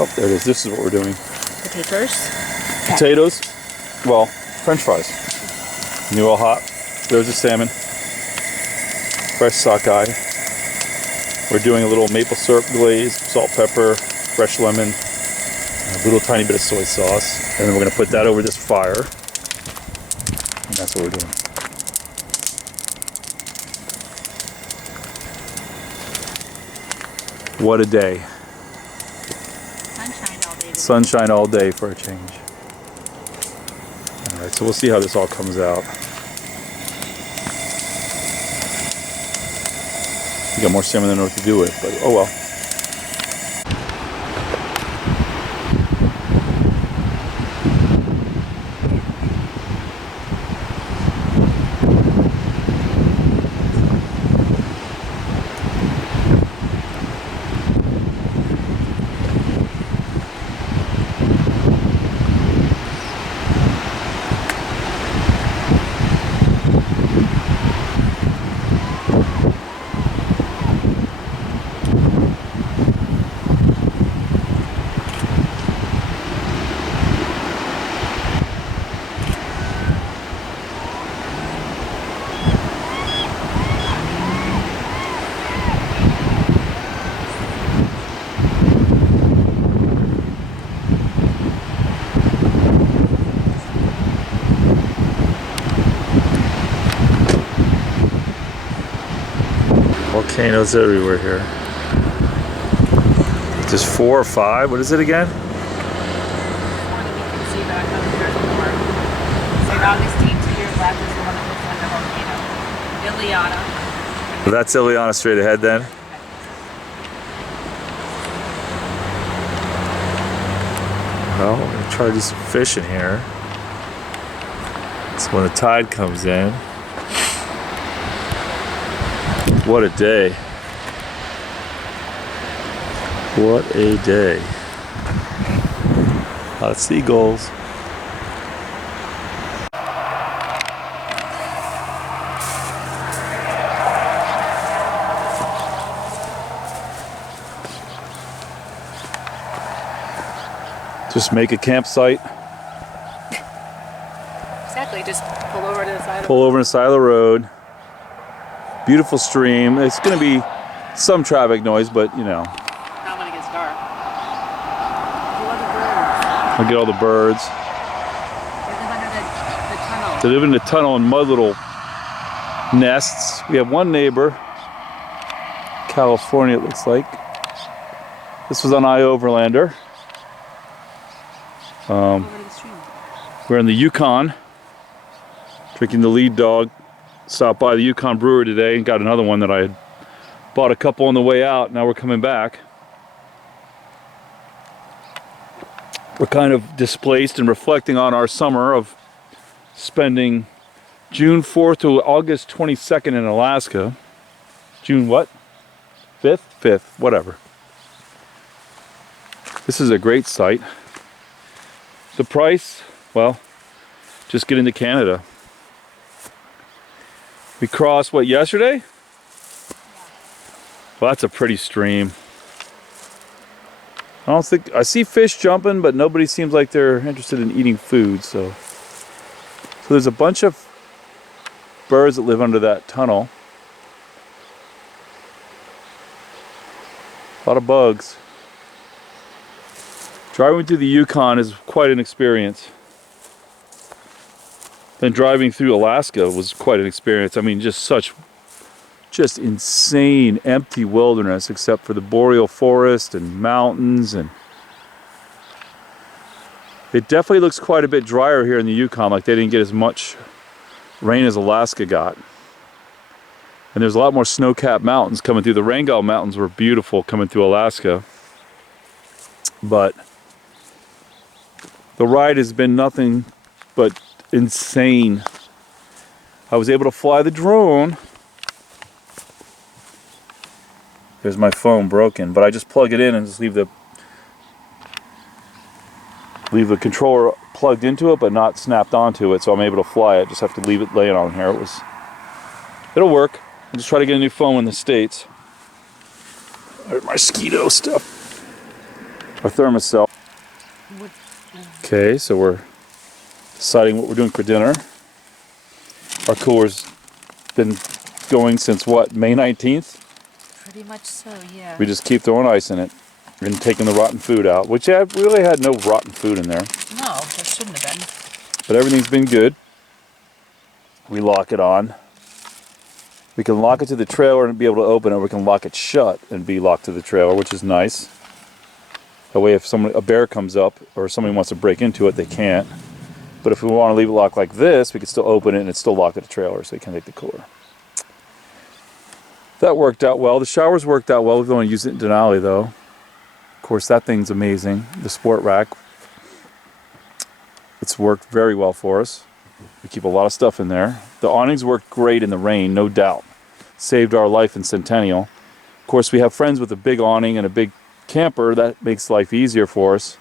Oh, there it is. This is what we're doing. Potatoes. Potatoes. Well, French fries. New all hot. There's the salmon. Fresh sockeye. We're doing a little maple syrup glaze, salt, pepper, fresh lemon, a little tiny bit of soy sauce, and then we're going to put that over this fire. And that's what we're doing. What a day. Sunshine all day. Sunshine all day for a change. Alright, so we'll see how this all comes out. We got more salmon than I know what to do with, but oh well. Volcanoes everywhere here. Just 4 or 5. What is it again? 4 that we can see, but I know there's more. St. Augustine to your left is the one that looks like a volcano. Ileana. Well, that's Ileana straight ahead then. Well, we're gonna try to do some fishing here. So when the tide comes in. What a day. What a day. A lot of seagulls. Just make a campsite. Exactly, just pull over to the side. Pull over on the side of the road. Beautiful stream. It's going to be some traffic noise, but you know. Not when it gets dark. Look at all the birds. They live under the tunnel. They live in the tunnel in mud little nests. We have one neighbor. California, it looks like. This was on Overlander. We're in the Yukon, drinking the lead dog. Stopped by the Yukon Brewery today and got another one that I had bought a couple on the way out. Now we're coming back. We're kind of displaced and reflecting on our summer of spending June 4th to August 22nd in Alaska. June what? 5th? 5th, whatever. This is a great site. The price, well, just get into Canada. We crossed, what, yesterday? Well, that's a pretty stream. I see fish jumping, but nobody seems like they're interested in eating food, so there's a bunch of birds that live under that tunnel. A lot of bugs. Driving through the Yukon is quite an experience. Then driving through Alaska was quite an experience. I mean, just insane empty wilderness except for the boreal forest and mountains, and it definitely looks quite a bit drier here in the Yukon, like they didn't get as much rain as Alaska got. And there's a lot more snow-capped mountains coming through. The Wrangell Mountains were beautiful coming through Alaska, but the ride has been nothing but insane. I was able to fly the drone. There's my phone broken, but I just plug it in and just leave the controller plugged into it but not snapped onto it, so I'm able to fly it. Just have to leave it laying on here. It'll work. I'll just try to get a new phone in the States. There's my Skeeto stuff. our thermostat. Okay, so we're deciding what we're doing for dinner. Our cooler's been going since what, May 19th? Pretty much so, yeah. We just keep throwing ice in it and taking the rotten food out, which we really had no rotten food in there. No, there shouldn't have been. But everything's been good. We lock it on. We can lock it to the trailer and be able to open it. We can lock it shut and be locked to the trailer, which is nice. That way if a bear comes up or somebody wants to break into it, they can't. But if we want to leave it locked like this, we can still open it and it's still locked at the trailer, so you can take the cooler. That worked out well. The showers worked out well. We've only used it in Denali though. Of course, that thing's amazing. The sport rack. It's worked very well for us. We keep a lot of stuff in there. The awnings worked great in the rain, no doubt. Saved our life in Centennial. Of course, we have friends with a big awning and a big camper. That makes life easier for us.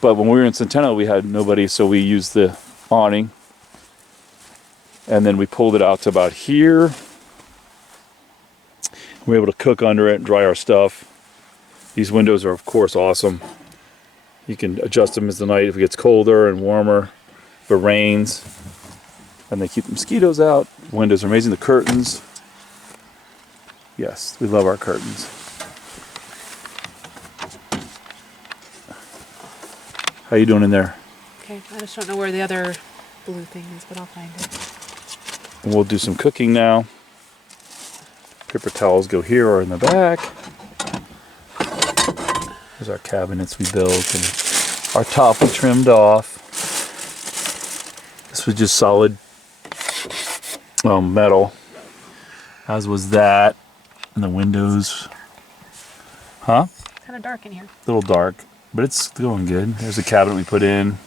But when we were in Centennial, we had nobody, so we used the awning. And then we pulled it out to about here. We were able to cook under it and dry our stuff. These windows are, of course, awesome. You can adjust them as the night if it gets colder and warmer, if it rains. And they keep the mosquitoes out. The windows are amazing. The curtains. Yes, we love our curtains. How you doing in there? Okay, I just don't know where the other blue thing is, but I'll find it. And we'll do some cooking now. Paper towels go here or in the back. There's our cabinets we built and our top we trimmed off. This was just solid metal, as was that. And the windows. Huh? It's kind of dark in here. A little dark, but it's going good. There's a cabinet we put in.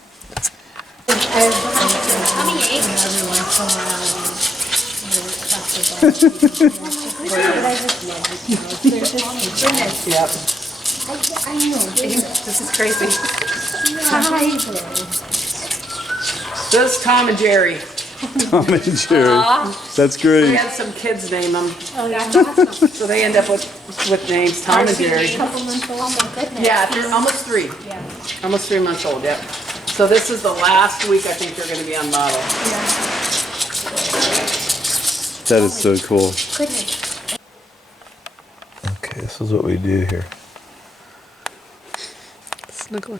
Yep. This is crazy. This is Tom and Jerry. Tom and Jerry. That's We great. had some kids name them. Oh, yeah. So they end up with names, Tom and Jerry. Yeah, they're almost 3. Yeah. Almost 3 months old, yep. So this is the last week I think they're going to be on bottle. That is so cool. Okay, this is what we do here. Snuggle.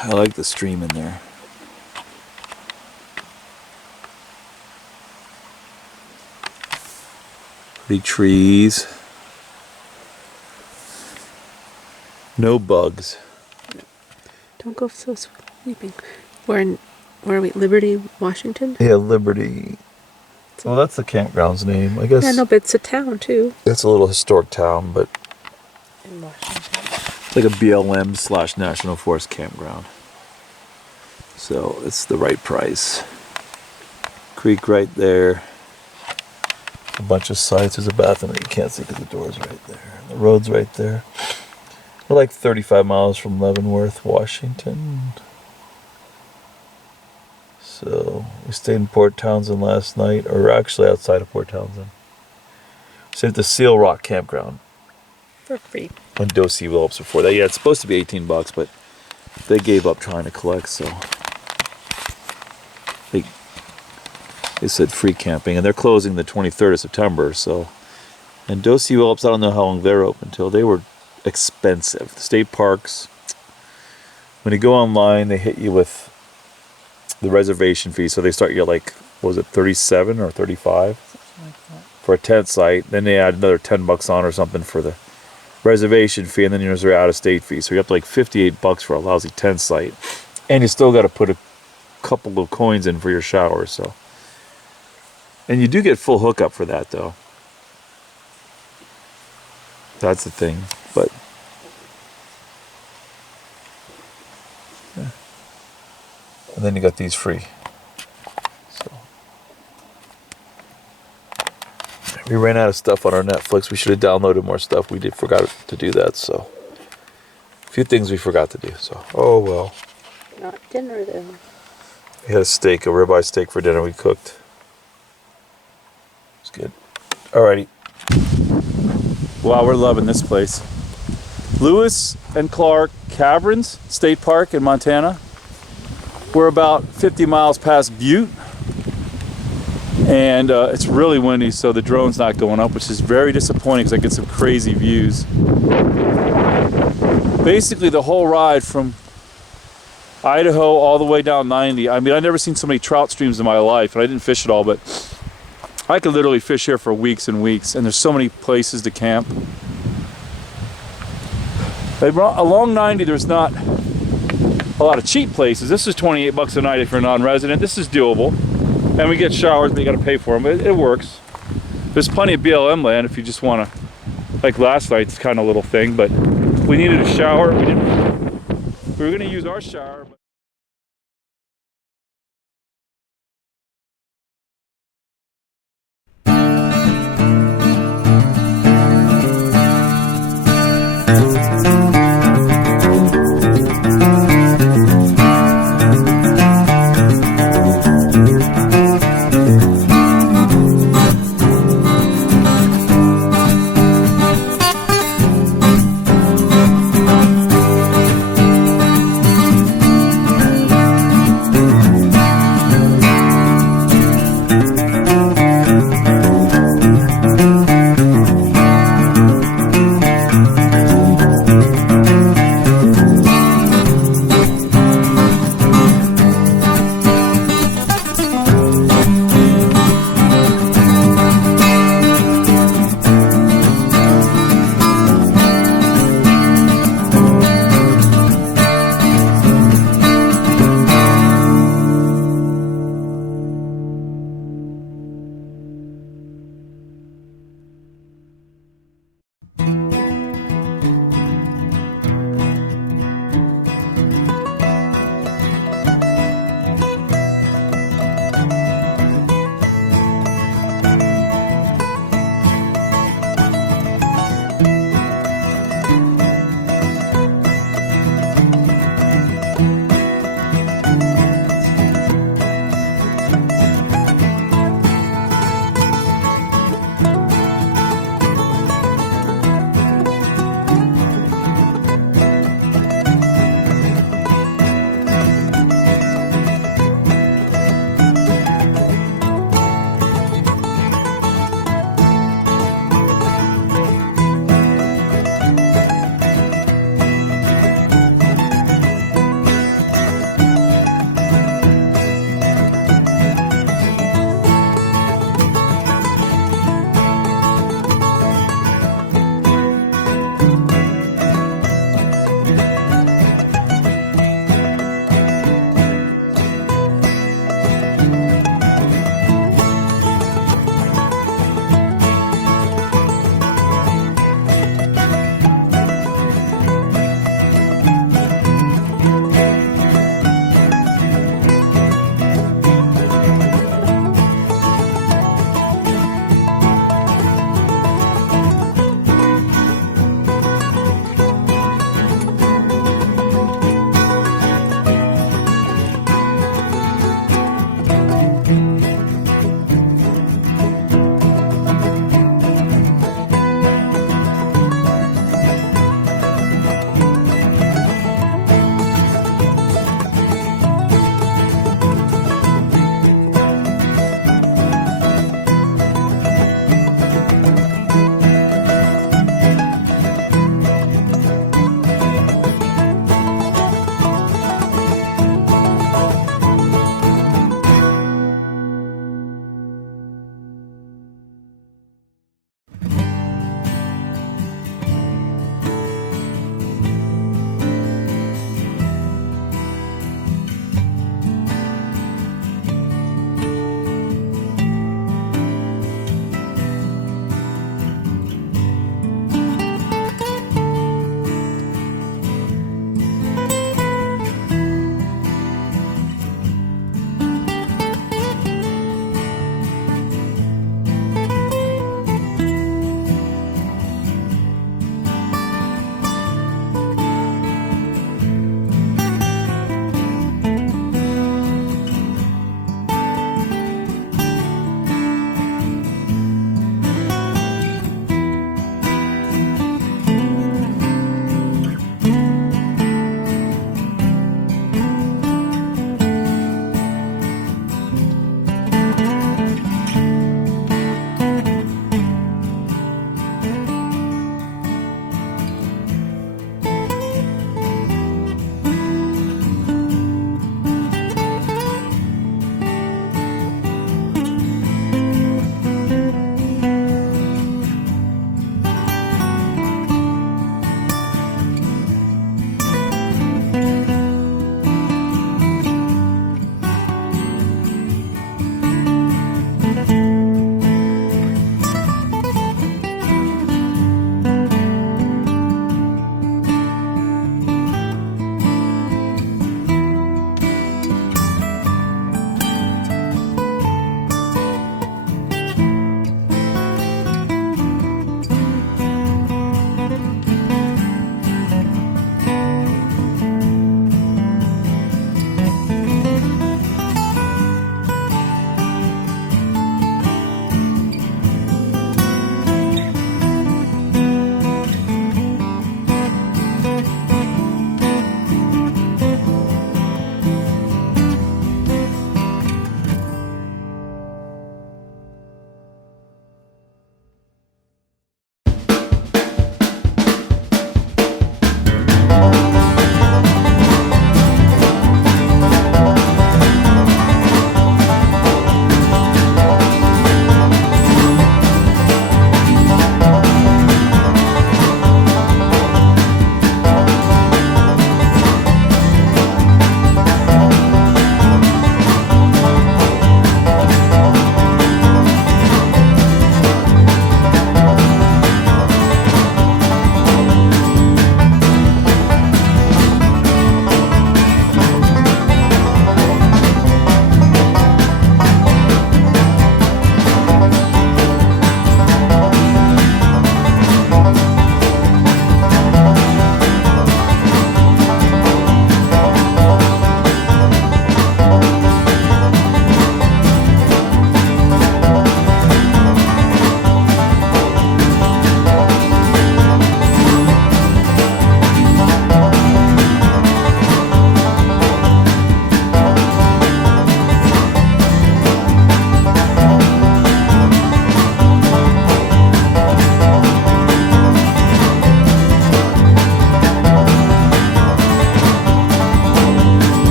I like the stream in there. Pretty trees. No bugs. Don't go so sleeping. Where are we? Liberty, Washington? Yeah, Liberty. Well, that's the campground's name, I guess. Yeah, no, but it's a town too. It's a little historic town, but In Washington. Like a BLM / National Forest campground. So it's the right price. Creek right there. a bunch of sites. There's a bathroom that you can't see because the door's right there. The road's right there. We're like 35 miles from Leavenworth, Washington. So we stayed in Port Townsend last night, or actually outside of Port Townsend. Stayed at the Seal Rock Campground. For free. On Dosey Willops before that. Yeah, it's supposed to be $18, but they gave up trying to collect, so they said free camping, and they're closing the 23rd of September. So, and Dosey Willops, I don't know how long they're open till. They were expensive. The state parks, when you go online, they hit you with the reservation fee. So they start you at like, what was it, 37 or 35 for a tent site. Then they add another $10 on or something for the reservation fee, and then there's their out-of-state fee. So you're up to like $58 for a lousy tent site, and you still got to put a couple of coins in for your shower. So, and you do get full hookup for that, though. That's the thing, but Yeah. And then you got these free. So we ran out of stuff on our Netflix. We should have downloaded more stuff. We forgot to do that. So a few things we forgot to do. So oh well. Not dinner though. We had a steak, a ribeye steak for dinner. We cooked. It's good. Alrighty. Wow, we're loving this place. Lewis and Clark Caverns State Park in Montana. We're about 50 miles past Butte. And it's really windy, so the drone's not going up, which is very disappointing because I get some crazy views. Basically, the whole ride from Idaho all the way down 90. I mean, I've never seen so many trout streams in my life, and I didn't fish it all, but I could literally fish here for weeks and weeks, and there's so many places to camp. Along 90, there's not a lot of cheap places. This is 28 bucks a night if you're a non-resident. This is doable. And we get showers, but you gotta pay for them, but it works. There's plenty of BLM land if you just wanna, like last night's kind of little thing, but we needed a shower. We were gonna use our shower, but